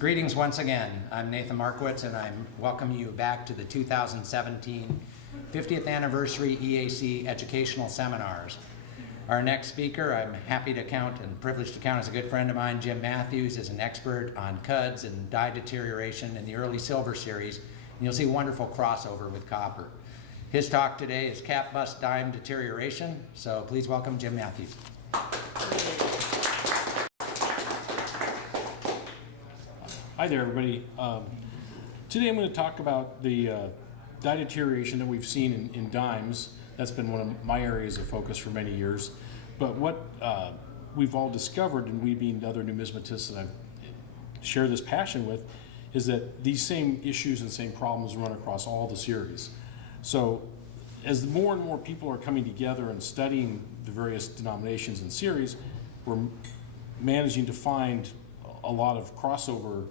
Greetings once again. I'm Nathan Markowitz, and I'm welcoming you back to the 2017 50th Anniversary EAC Educational Seminars. Our next speaker, I'm happy to count and privileged to count as a good friend of mine. Jim Matthews is an expert on CUDs and dye deterioration in the early silver series, and you'll see wonderful crossover with copper. His talk today is cap bust dime deterioration, so please welcome Jim Matthews. Hi there, everybody. Today I'm going to talk about the dye deterioration that we've seen in dimes. That's been one of my areas of focus for many years. But what we've all discovered, and we being other numismatists that I've shared this passion with, is that these same issues and same problems run across all the series. So as more and more people are coming together and studying the various denominations and series, we're managing to find a lot of crossover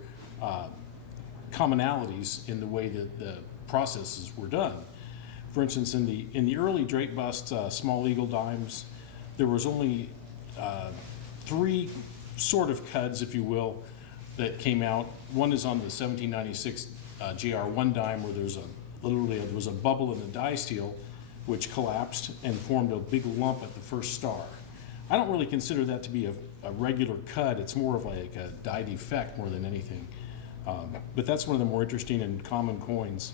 commonalities in the way that the processes were done. For instance, in the early drape bust small eagle dimes, there was only three sort of CUDs, if you will, that came out. One is on the 1796 JR1 dime, where there was a bubble in the dye steel which collapsed and formed a big lump at the first star. I don't really consider that to be a regular CUD. It's more of like a dye defect more than anything. But that's one of the more interesting and common coins.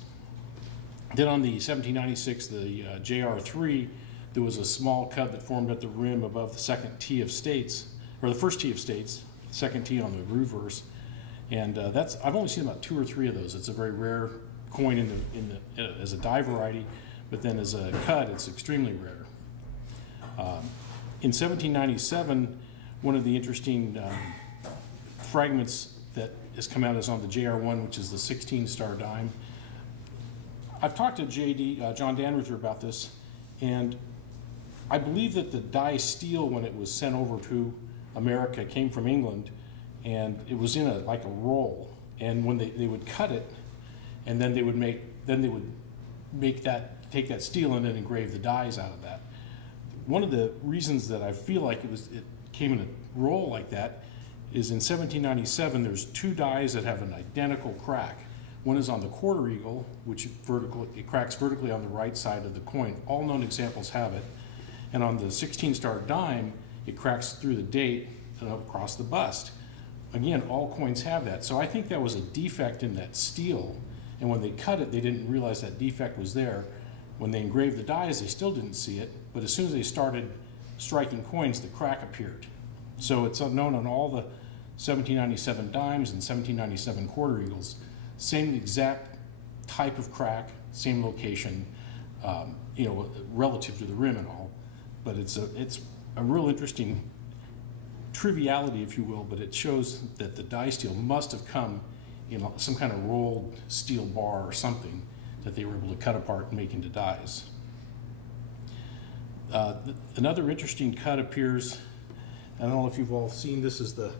Then on the 1796, the JR3, there was a small CUD that formed at the rim above the second T of states, or the first T of states, second T on the reverse. And I've only seen about 2 or 3 of those. It's a very rare coin as a dye variety, but then as a CUD, it's extremely rare. In 1797, one of the interesting fragments that has come out is on the JR1, which is the 16-star dime. I've talked to John Danruther about this, and I believe that the dye steel, when it was sent over to America, came from England, and it was in like a roll. And when they would cut it, and then they would take that steel and then engrave the dyes out of that. One of the reasons that I feel like it came in a roll like that is in 1797, there's 2 dyes that have an identical crack. One is on the quarter eagle, which it cracks vertically on the right side of the coin. All known examples have it. And on the 16-star dime, it cracks through the date and across the bust. Again, all coins have that. So I think that was a defect in that steel. And when they cut it, they didn't realize that defect was there. When they engraved the dyes, they still didn't see it. But as soon as they started striking coins, the crack appeared. So it's known on all the 1797 dimes and 1797 quarter eagles. Same exact type of crack, same location, relative to the rim and all. But it's a real interesting triviality, if you will, but it shows that the dye steel must have come in some kind of rolled steel bar or something that they were able to cut apart and make into dyes. Another interesting cut appears, I don't know if you've all seen, this is the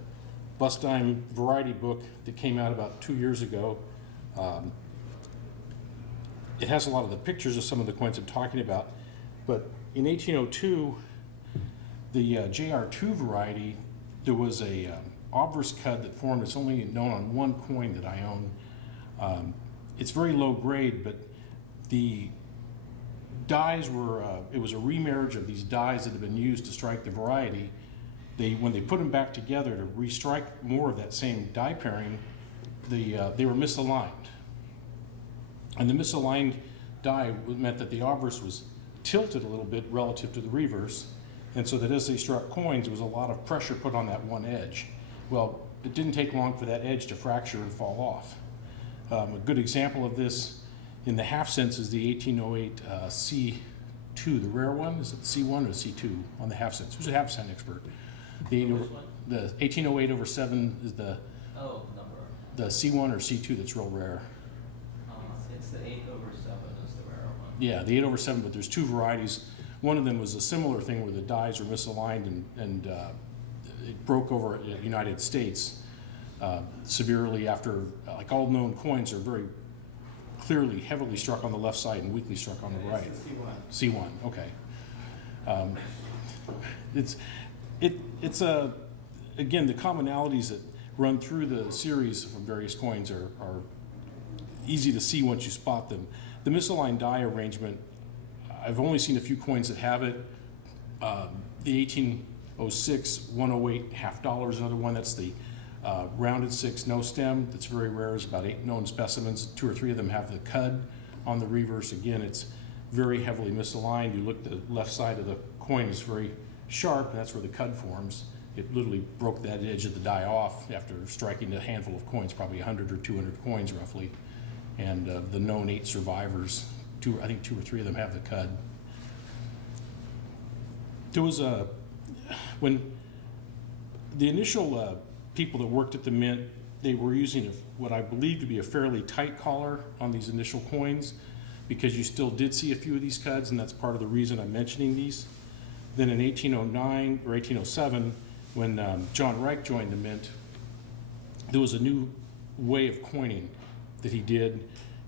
bust dime variety book that came out about 2 years ago. It has a lot of the pictures of some of the coins I'm talking about, but in 1802, the JR2 variety, there was a obverse CUD that formed. It's only known on one coin that I own. It's very low grade, but the dyes were, it was a remarriage of these dyes that had been used to strike the variety. When they put them back together to restrike more of that same dye pairing, they were misaligned. And the misaligned dye meant that the obverse was tilted a little bit relative to the reverse, and so that as they struck coins, there was a lot of pressure put on that one edge. Well, it didn't take long for that edge to fracture and fall off. A good example of this in the half cents is the 1808 C2, the rare one. Is it the C1 or the C2 on the half cents? Who's a half cent expert? The 1808 over 7 is the C1 or C2 that's real rare. It's the 8 over 7 is the rare one. Yeah, the 8 over 7, but there's 2 varieties. One of them was a similar thing where the dyes were misaligned and it broke over the United States severely after, like all known coins are very clearly heavily struck on the left side and weakly struck on the right. C1. C1, okay. It's again, the commonalities that run through the series from various coins are easy to see once you spot them. The misaligned die arrangement, I've only seen a few coins that have it. The 1806 108 $half is another one. That's the rounded 6 no stem. That's very rare. There's about 8 known specimens. 2 or 3 of them have the cud on the reverse. Again, it's very heavily misaligned. You look, the left side of the coin is very sharp, and that's where the cud forms. It literally broke that edge of the die off after striking a handful of coins, probably 100 or 200 coins roughly. And the known 8 survivors, I think 2 or 3 of them have the cud. There was when the initial people that worked at the mint, they were using what I believe to be a fairly tight collar on these initial coins, because you still did see a few of these cuds, and that's part of the reason I'm mentioning these. Then in 1809 or 1807, when John Reich joined the mint, there was a new way of coining that he did,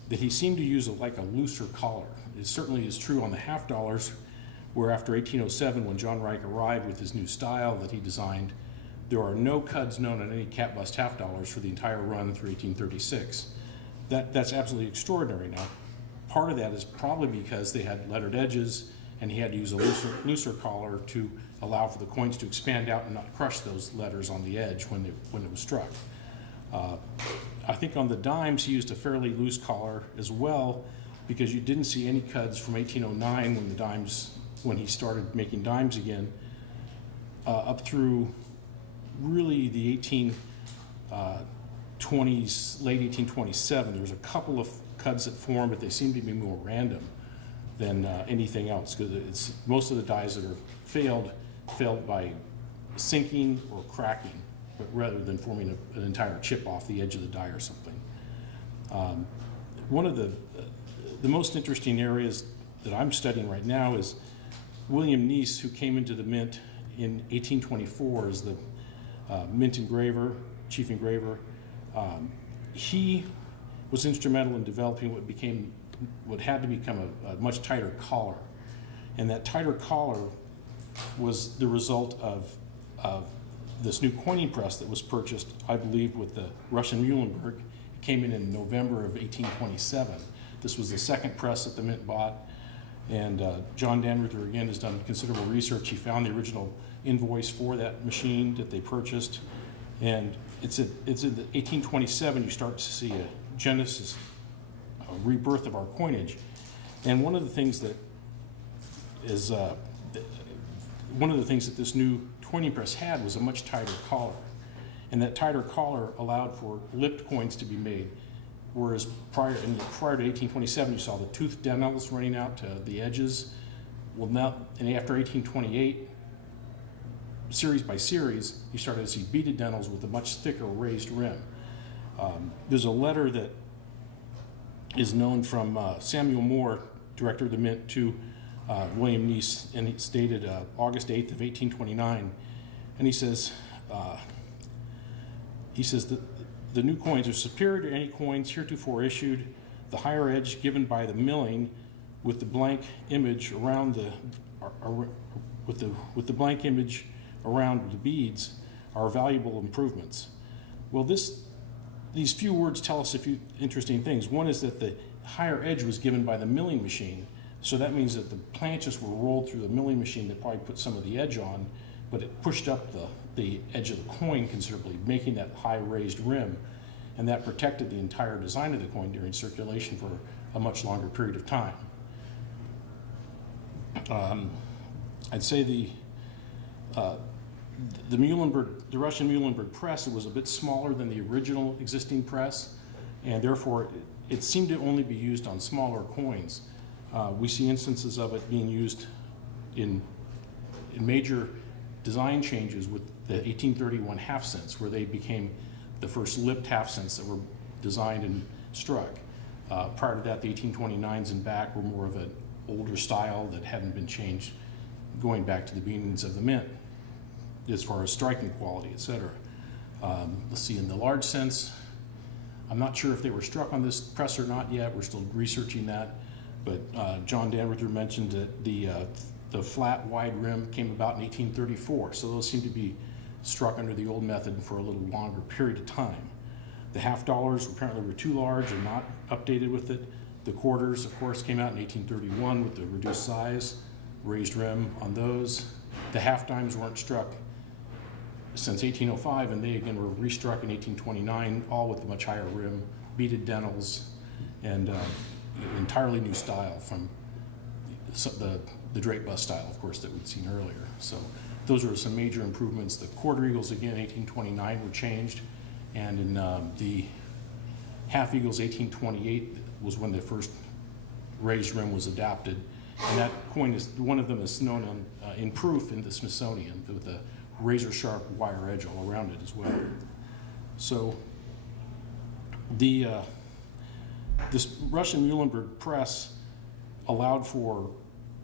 that he seemed to use like a looser collar. It certainly is true on the $half, where after 1807, when John Reich arrived with his new style that he designed, there are no cuds known on any cap bust $half for the entire run through 1836. That's absolutely extraordinary. Now, part of that is probably because they had lettered edges, and he had to use a looser collar to allow for the coins to expand out and not crush those letters on the edge when it was struck. I think on the dimes he used a fairly loose collar as well, because you didn't see any cuds from 1809 when he started making dimes again, up through really the 1820s, late 1827. There was a couple of cuds that formed, but they seemed to be more random than anything else, because it's most of the dies that are failed by sinking or cracking, but rather than forming an entire chip off the edge of the die or something. One of the most interesting areas that I'm studying right now is William Neese, who came into the mint in 1824 as the mint engraver, chief engraver. He was instrumental in developing what had to become a much tighter collar. And that tighter collar was the result of this new coining press that was purchased, I believe, with the Russian Muhlenberg. It came in November of 1827. This was the second press that the mint bought. And John Danruther, again, has done considerable research. He found the original invoice for that machine that they purchased. And it's in the 1827 you start to see a genesis, a rebirth of our coinage. And one of the things that this new coining press had was a much tighter collar. And that tighter collar allowed for lipped coins to be made. Whereas prior to 1827, you saw the tooth dentils running out to the edges. Well, now, and after 1828, series by series, you started to see beaded dentils with a much thicker raised rim. There's a letter that is known from Samuel Moore, director of the mint, to William Neese, and it's dated August 8th of 1829. And he says that the new coins are superior to any coins heretofore issued. The higher edge given by the milling with the blank image around the blank image around the beads are valuable improvements. Well, these few words tell us a few interesting things. One is that the higher edge was given by the milling machine, so that means that the planches were rolled through the milling machine that probably put some of the edge on, but it pushed up the edge of the coin considerably, making that high raised rim, and that protected the entire design of the coin during circulation for a much longer period of time. I'd say the Russian Muhlenberg press, it was a bit smaller than the original existing press, and therefore it seemed to only be used on smaller coins. We see instances of it being used in major design changes with the 1831 half cents, where they became the first lipped half cents that were designed and struck. Prior to that, the 1829s and back were more of an older style that hadn't been changed going back to the beginnings of the mint as far as striking quality, etc. Let's see, in the large cents, I'm not sure if they were struck on this press or not yet. We're still researching that. But John Danruther mentioned that the flat wide rim came about in 1834. So those seem to be struck under the old method for a little longer period of time. The half dollars apparently were too large and not updated with it. The quarters, of course, came out in 1831 with the reduced size, raised rim on those. The half dimes weren't struck since 1805, and they again were restruck in 1829, all with the much higher rim, beaded dentals, and an entirely new style from the drape bust style, of course, that we'd seen earlier. So those were some major improvements. The quarter eagles, again, 1829 were changed, and in the half eagles, 1828 was when the first raised rim was adapted. And that coin is, one of them is known in proof in the Smithsonian with a razor sharp wire edge all around it as well. So this Russian Muhlenberg press allowed for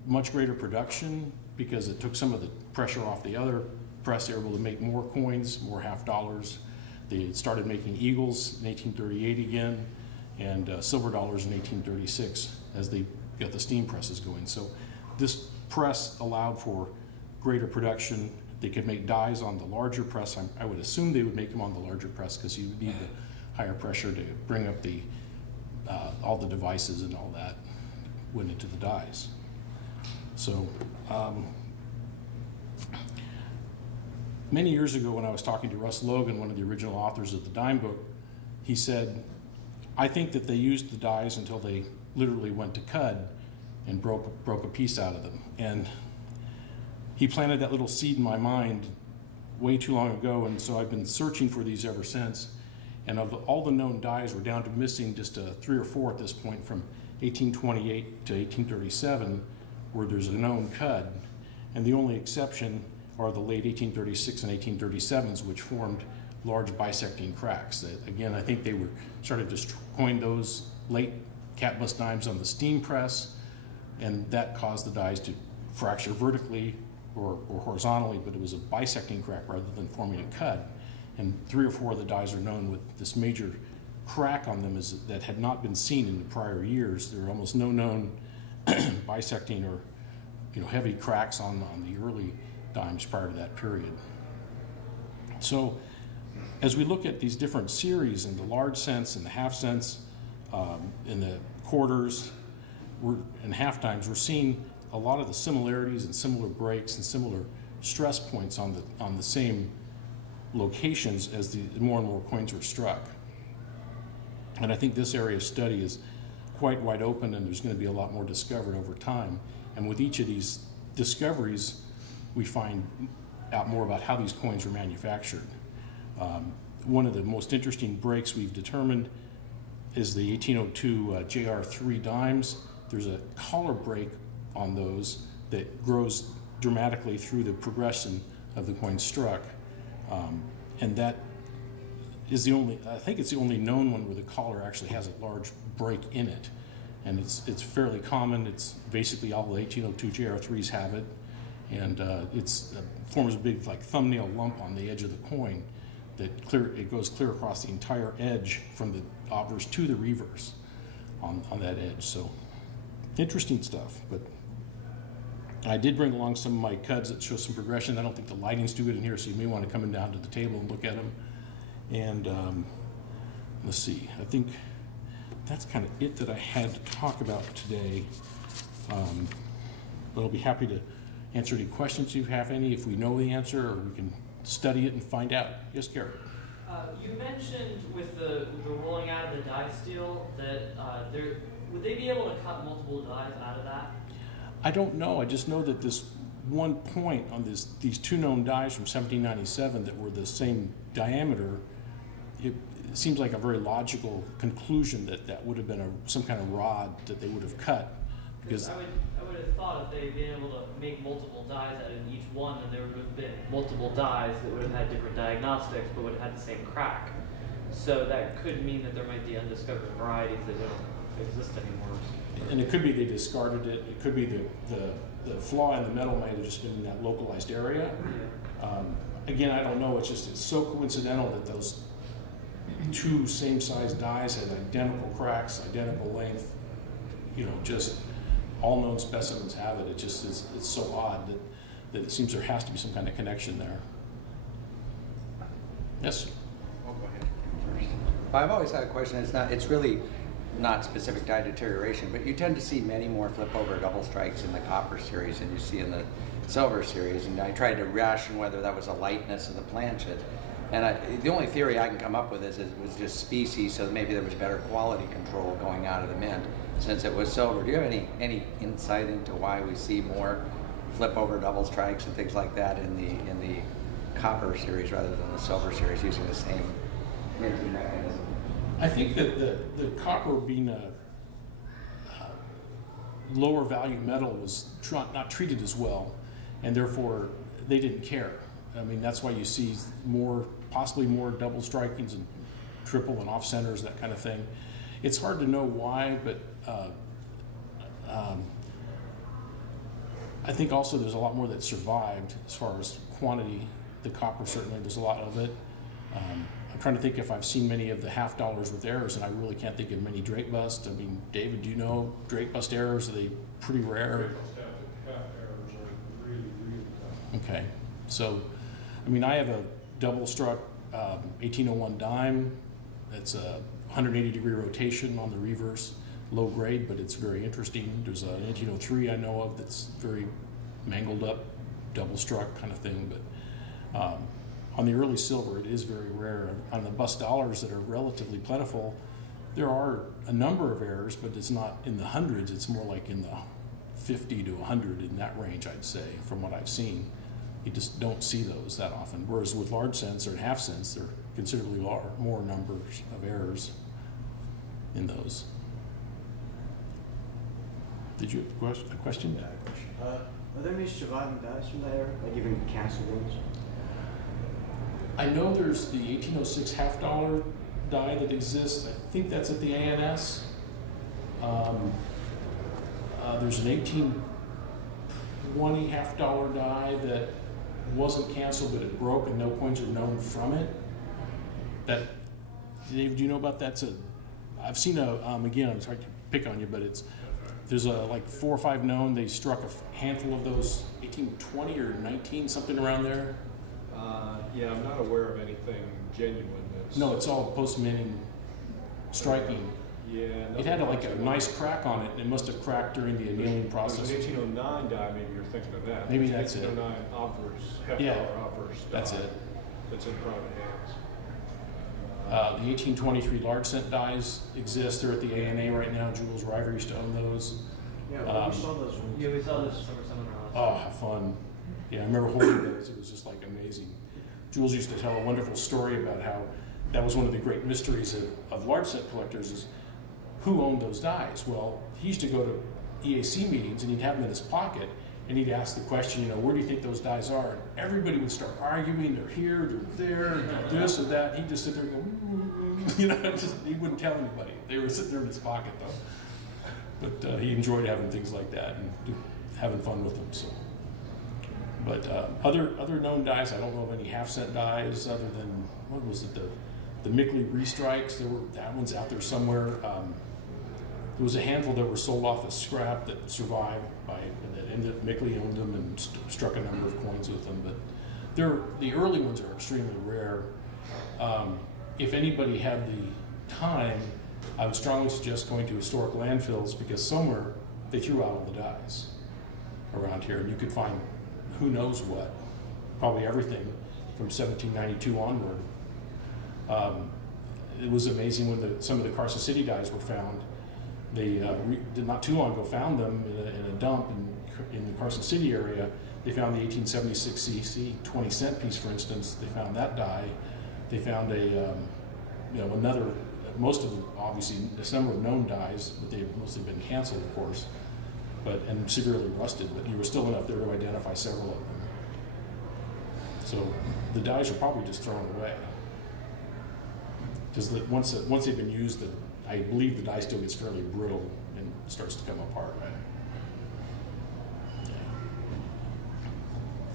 much greater production because it took some of the pressure off the other press. They were able to make more coins, more half dollars. They started making eagles in 1838 again, and silver dollars in 1836 as they got the steam presses going. So this press allowed for greater production. They could make dies on the larger press. I would assume they would make them on the larger press because you would need the higher pressure to bring up the all the devices and all that went into the dies. So many years ago when I was talking to Russ Logan, one of the original authors of the dime book, he said, I think that they used the dies until they literally went to cud and broke a piece out of them. And he planted that little seed in my mind way too long ago, and so I've been searching for these ever since. And of all the known dies, we're down to missing just 3 or 4 at this point from 1828 to 1837, where there's a known cud. And the only exception are the late 1836 and 1837s, which formed large bisecting cracks. Again, I think they started to coin those late cat bust dimes on the steam press, and that caused the dies to fracture vertically or horizontally, but it was a bisecting crack rather than forming a cud. And 3 or 4 of the dies are known with this major crack on them that had not been seen in the prior years. There are almost no known bisecting or heavy cracks on the early dimes prior to that period. So as we look at these different series in the large cents and the half cents, in the quarters and half dimes, we're seeing a lot of the similarities and similar breaks and similar stress points on the same locations as the more and more coins were struck. And I think this area of study is quite wide open, and there's going to be a lot more discovered over time. And with each of these discoveries, we find out more about how these coins were manufactured. One of the most interesting breaks we've determined is the 1802 JR3 dimes. There's a collar break on those that grows dramatically through the progression of the coin struck. And that is I think it's the only known one where the collar actually has a large break in it. And it's fairly common. It's basically all the 1802 JR3s have it. And it forms a big thumbnail lump on the edge of the coin that it goes clear across the entire edge from the obverse to the reverse on that edge. So interesting stuff. But I did bring along some of my cuds that show some progression. I don't think the lighting's too good in here, so you may want to come down to the table and look at them. And let's see, I think that's kind of it that I had to talk about today. But I'll be happy to answer any questions you have if we know the answer, or we can study it and find out. Yes, Garrett? You mentioned with the rolling out of the die steel that would they be able to cut multiple dies out of that? I don't know. I just know that this one point on these 2 known dies from 1797 that were the same diameter, it seems like a very logical conclusion that would have been some kind of rod that they would have cut. Because I would have thought if they'd been able to make multiple dies out of each one, then there would have been multiple dies that would have had different diagnostics but would have had the same crack. So that could mean that there might be undiscovered varieties that don't exist anymore. And it could be they discarded it. It could be the flaw in the metal might have just been in that localized area. Again, I don't know. It's so coincidental that those 2 same size dies had identical cracks, identical length. Just all known specimens have it. It's so odd that it seems there has to be some kind of connection there. Yes, sir. I'll go ahead first. I've always had a question. It's really not specific die deterioration, but you tend to see many more flip over double strikes in the copper series than you see in the silver series. And I tried to ration whether that was a lightness of the planchet. And the only theory I can come up with is it was just species, so maybe there was better quality control going out of the mint since it was silver. Do you have any insight into why we see more flip over double strikes and things like that in the copper series rather than the silver series using the same minting mechanism? I think that the copper being a lower value metal was not treated as well, and therefore they didn't care. I mean, that's why you see possibly more double strikings and triple and off centers, that kind of thing. It's hard to know why, but I think also there's a lot more that survived as far as quantity. The copper, certainly, there's a lot of it. I'm trying to think if I've seen many of the half dollars with errors, and I really can't think of many Drake bust. I mean, David, do you know Drake bust errors? Are they pretty rare? Half errors are really, really tough. Okay, so, I mean, I have a double struck 1801 dime. It's a 180-degree rotation on the reverse, low grade, but it's very interesting. There's an 1803 I know of that's very mangled up, double struck kind of thing, but on the early silver, it is very rare. On the bust dollars that are relatively plentiful, there are a number of errors, but it's not in the hundreds. It's more like in the 50 to 100 in that range, I'd say, from what I've seen. You just don't see those that often. Whereas with large cents or half cents, there are considerably more numbers of errors in those. Did you have a question? Yeah, I have a question. Are there any surviving dies from that era? Like even canceled ones? I know there's the 1806 half dollar die that exists. I think that's at the ANS. There's an 1820 half dollar die that wasn't canceled, but it broke and no coins are known from it. That, Dave, do you know about that? I've seen again, I'm sorry to pick on you, but there's like 4 or 5 known. They struck a handful of those 1820 or 19, something around there. Yeah, I'm not aware of anything genuine that's... No, it's all post-minting striking. Yeah. It had a nice crack on it, and it must have cracked during the annealing process. There's an 1809 die, maybe you're thinking of that. Maybe that's it. 1809 offers, half Yeah, dollar offers. that's die it. That's in private hands. The 1823 large cent dies exist. They're at the ANA right now. Jules River used to own those. Yeah, well, we saw those ones. Yeah, we saw this summer seminar last Oh, how fun. Yeah, I remember holding those. It was just like amazing. Jules used to tell a wonderful story about how that was one of the great mysteries of large set collectors is who owned those dies. Well, he used to go to EAC meetings and he'd have them in his pocket and he'd ask the question, where do you think those dies are? And everybody would start arguing, they're here, they're there, they're this or that. He'd just sit there and go, he wouldn't tell anybody. They were sitting there in his pocket though. But he enjoyed having things like that and having fun with them. So. But other known dies, I don't know of any half cent dies other than, what was it, the Mickley restrikes. That one's out there somewhere. There was a handful that were sold off as scrap that survived that Mickley owned them and struck a number of coins with them. But the early ones are extremely rare. If anybody had the time, I would strongly suggest going to historic landfills because somewhere they threw out all the dies around here, and you could find who knows what, probably everything from 1792 onward. It was amazing when some of the Carson City dies were found. They not too long ago found them in a dump in the Carson City area. They found the 1876 CC 20-cent piece, for instance. They found that die. They found another. Most of them, obviously, a number of known dies, but they've mostly been canceled, of course, and severely rusted. But you were still enough there to identify several of them. So the dies are probably just thrown away because once they've been used, I believe the die still gets fairly brittle and starts to come apart. Right? Yeah.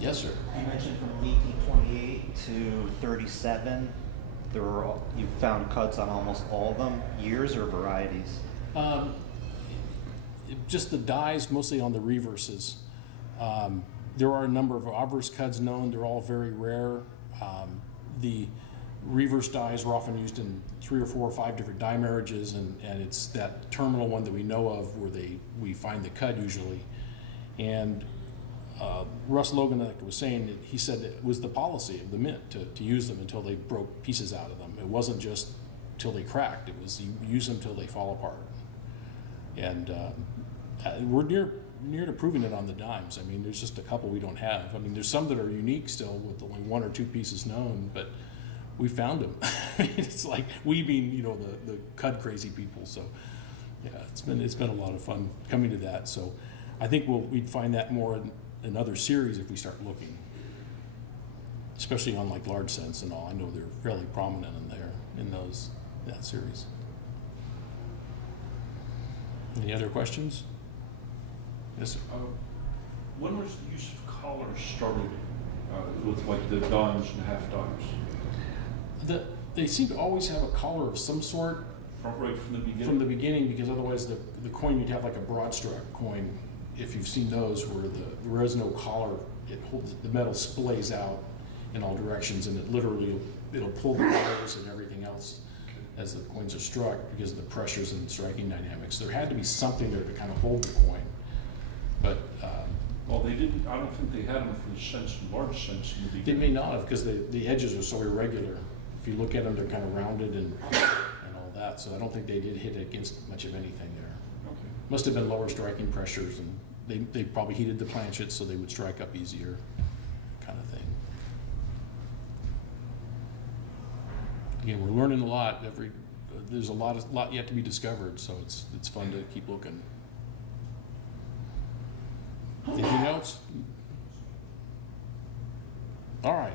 Yes, sir. You mentioned from 1828 to 37, you found cuts on almost all of them. Years or varieties? Just the dies, mostly on the reverses. There are a number of obverse cuts known. They're all very rare. The Reverse dies are often used in 3 or 4 or 5 different die marriages, and it's that terminal one that we know of where we find the cud usually. And Russ Logan, like I was saying, he said it was the policy of the mint to use them until they broke pieces out of them. It wasn't just till they cracked. It was you use them till they fall apart. And we're near to proving it on the dimes. I mean, there's just a couple we don't have. I mean, there's some that are unique still with only 1 or 2 pieces known, but we found them. I mean, it's like we being, you know, the cud crazy people. So yeah, it's been a lot of fun coming to that. So I think we'd find that more in other series if we start looking, especially on like large cents and all. I know they're fairly prominent in that series. Any other questions? Yes, sir. When was the use of collars started with like the dimes and half dimes? They seem to always have a collar of some sort Right from the beginning? from the beginning, because otherwise the coin, you'd have like a broadstrap coin, if you've seen those, where there is no collar. It holds, the metal splays out in all directions, and it'll pull the wires and everything else as the coins are struck because of the pressures and striking dynamics. There had to be something there to kind of hold the coin. But Well, they didn't, I don't think they had them for the cents and large cents in the they beginning. may not have, because the edges are so irregular. If you look at them, they're kind of rounded and all that. So I don't think they did hit against much of anything there. Okay. Must have been lower striking pressures, and they probably heated the planchets so they would strike up easier, kind of thing. Again, we're learning a lot. There's a lot yet to be discovered, so it's fun to keep looking. Anything else? All right.